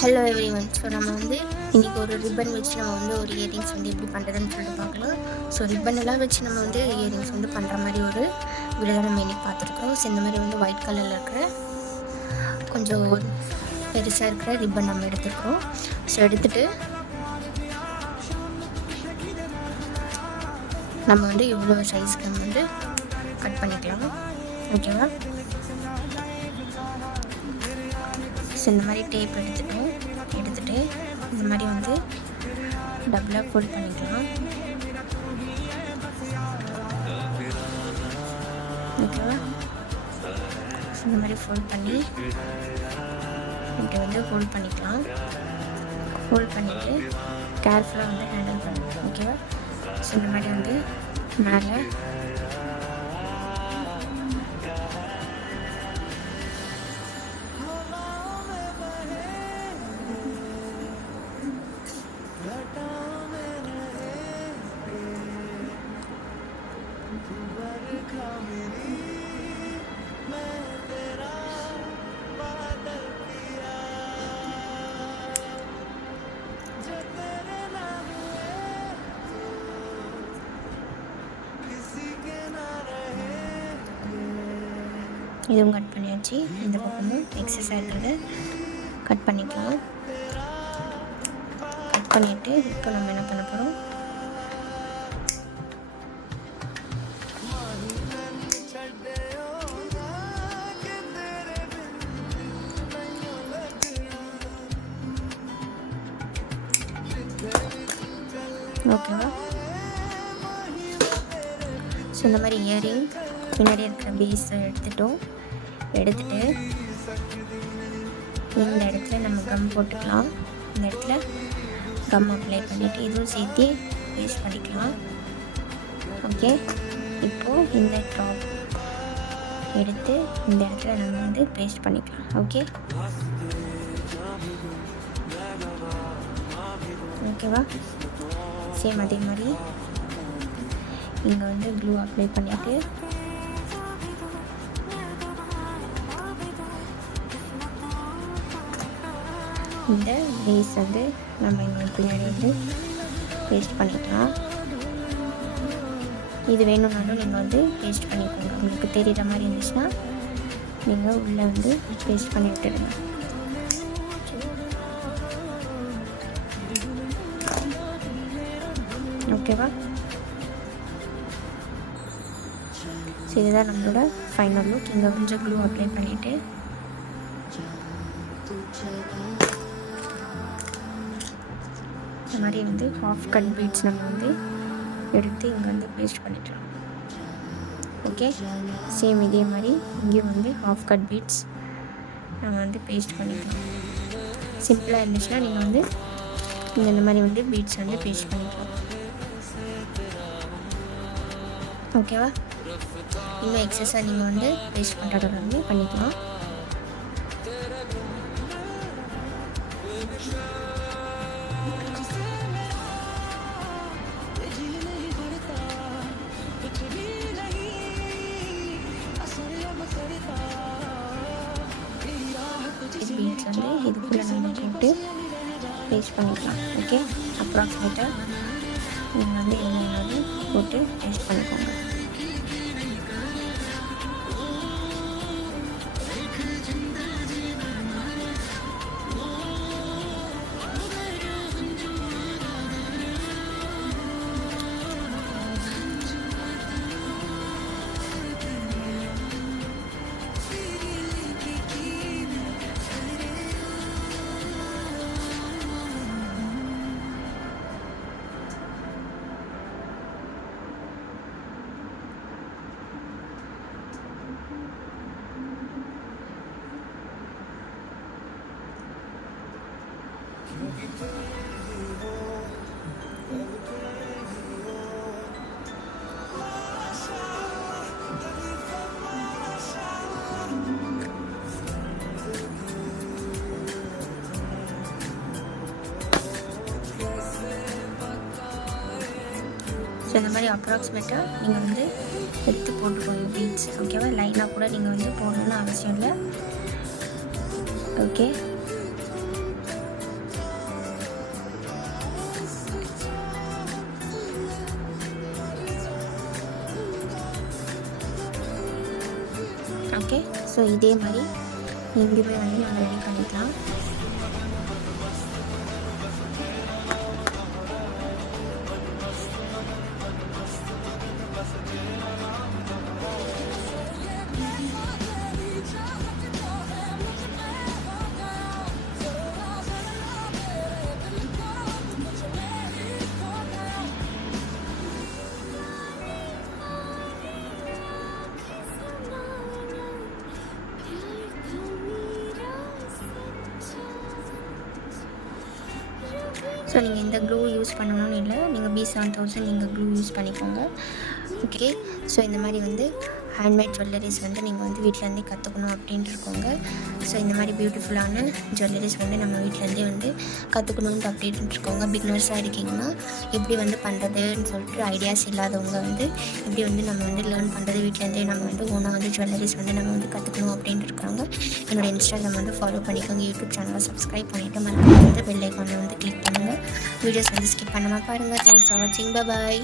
Hello everyone. So நம்ம இன்றைக்கி ஒரு ரிப்பன் வச்சு நம்ம ஒரு இயரிங்ஸ் எப்படி பண்ணுறதுன்னு சொல்லிட்டு பார்க்கலாம். ஸோ ரிப்பன் எல்லாம் வச்சு நம்ம இயரிங்ஸ் பண்ணுற மாதிரி ஒரு வீடியோ தான் நம்ம இன்றைக்கி பார்த்துருக்கோம். ஸோ இந்த மாதிரி ஒயிட் கலரில் இருக்கிற கொஞ்சம் பெருசாக இருக்கிற ரிப்பன் நம்ம எடுத்துருக்குறோம். ஸோ எடுத்துகிட்டு நம்ம இவ்வளோ சைஸ்க்கு நம்ம கட் பண்ணிக்கலாம். ஓகேவா? ஸோ இந்த மாதிரி டேப் எடுத்துகிட்டு இந்த மாதிரி டபுளாக ஃபோல்ட் பண்ணிக்கலாம். ஓகேவா? ஸோ இந்த மாதிரி ஃபோல்ட் பண்ணி இப்படி ஹோல்ட் பண்ணிக்கலாம். ஹோல்ட் பண்ணிவிட்டு கேர்ஃபுல்லாக ஹேண்டில் பண்ணணும். ஓகேவா? ஸோ இந்த மாதிரி மேலே இதுவும் கட் பண்ணியாச்சு. இந்த பக்கமும் எக்ஸஸாக இருக்கிறத கட் பண்ணிக்கலாம். கட் பண்ணிவிட்டு இப்போ நம்ம என்ன பண்ண போகிறோம், ஓகேவா? ஸோ இந்த மாதிரி இயரிங் பின்னாடி இருக்கிற பீஸை எடுத்துட்டு இந்த இடத்துல நம்ம கம் போட்டுக்கலாம். இந்த இடத்துல கம் அப்ளை பண்ணிவிட்டு இதுவும் சேர்த்து பேஸ்ட் பண்ணிக்கலாம். ஓகே, இப்போது இந்த டாப் எடுத்து இந்த இடத்துல நம்ம பேஸ்ட் பண்ணிக்கலாம். ஓகேவா? சேம் அதே மாதிரி இங்கே க்ளூ அப்ளை பண்ணிவிட்டு இந்த பேஸ் நம்ம இங்கே பின்னாடி பேஸ்ட் பண்ணிக்கலாம். இது வேணும்னாலும் நீங்கள் பேஸ்ட் பண்ணிக்கோங்க. உங்களுக்கு தெரிகிற மாதிரி இருந்துச்சுன்னா நீங்கள் உள்ளே பேஸ்ட் பண்ணி விட்டுடுங்க. ஓகேவா? ஸோ இதுதான் நம்மளோட ஃபைனல் லுக். இங்கே கொஞ்சம் க்ளூ அப்ளை பண்ணிவிட்டு இந்த மாதிரி ஹாஃப் கட் பீட்ஸ் நம்ம எடுத்து இங்கே பேஸ்ட் பண்ணிக்கலாம். ஓகே, சேம் இதே மாதிரி இங்கேயும் ஹாஃப் கட் பீட்ஸ் நம்ம பேஸ்ட் பண்ணிக்கலாம். சிம்பிளாக இருந்துச்சுன்னா நீங்கள் இந்த மாதிரி பீட்ஸ் பேஸ்ட் பண்ணிக்கலாம். ஓகேவா? இன்னும் எக்ஸஸாக நீங்கள் பேஸ்ட் பண்ணுறத பண்ணிக்கலாம். பீட்ஸ் இதுக்குள்ளே நம்ம போட்டு பேஸ்ட் பண்ணிக்கலாம். ஓகே, அப்ராக்சிமேட்டாக நீங்கள் எவ்வளோ போட்டு பேஸ்ட் பண்ணிக்கோங்க. ஸோ இந்த மாதிரி அப்ராக்சிமேட்டாக நீங்கள் எடுத்து போட்டுக்கோங்க பீட்ஸ். ஓகேவா? லைனாக கூட நீங்கள் போடணுன்னு அவசியம் இல்லை. ஓகே, ஸோ இதே மாதிரி எங்கேயுமே வந்து நம்ம ரெடி பண்ணிக்கலாம். ஸோ நீங்கள் இந்த க்ளூ யூஸ் பண்ணணும்னு இல்லை, நீங்கள் B7000 நீங்கள் க்ளூ யூஸ் பண்ணிக்கோங்க. ஓகே, ஸோ இந்த மாதிரி வந்து ஹேண்ட்மேட் ஜுவல்லரிஸ் வந்து நீங்கள் வந்து வீட்டிலேருந்தே கற்றுக்கணும் அப்படின்ட்டு இருக்கோங்க. ஸோ இந்த மாதிரி பியூட்டிஃபுல்லான ஜுவல்லரிஸ் வந்து நம்ம வீட்டிலேருந்தே வந்து கற்றுக்கணுன்ட்டு அப்படின்ட்டு இருக்கோங்க. பிகினர்ஸாக இருக்கீங்கன்னா எப்படி வந்து பண்ணுறதுன்னு சொல்லிட்டு ஐடியாஸ் இல்லாதவங்க வந்து எப்படி வந்து நம்ம வந்து லேர்ன் பண்ணுறது வீட்டிலேருந்தே நம்ம வந்து ஓனாக வந்து ஜுவல்லரிஸ் வந்து நம்ம வந்து கற்றுக்கணும் அப்படின்ட்டு இருக்கிறாங்க. என்னோடய இன்ஸ்டாகிராம் வந்து ஃபாலோ பண்ணிக்கோங்க, யூடியூப் சேனலை சப்ஸ்கிரைப் பண்ணிவிட்டு மறக்காம வந்து பெல் ஐக்கானை வந்து கிளிக் பண்ணுங்கள். வீடியோஸ் வந்து ஸ்கிப் பண்ணாமல் பாருங்கள். தேங்க்ஸ் ஃபார் வாட்சிங். பாய்.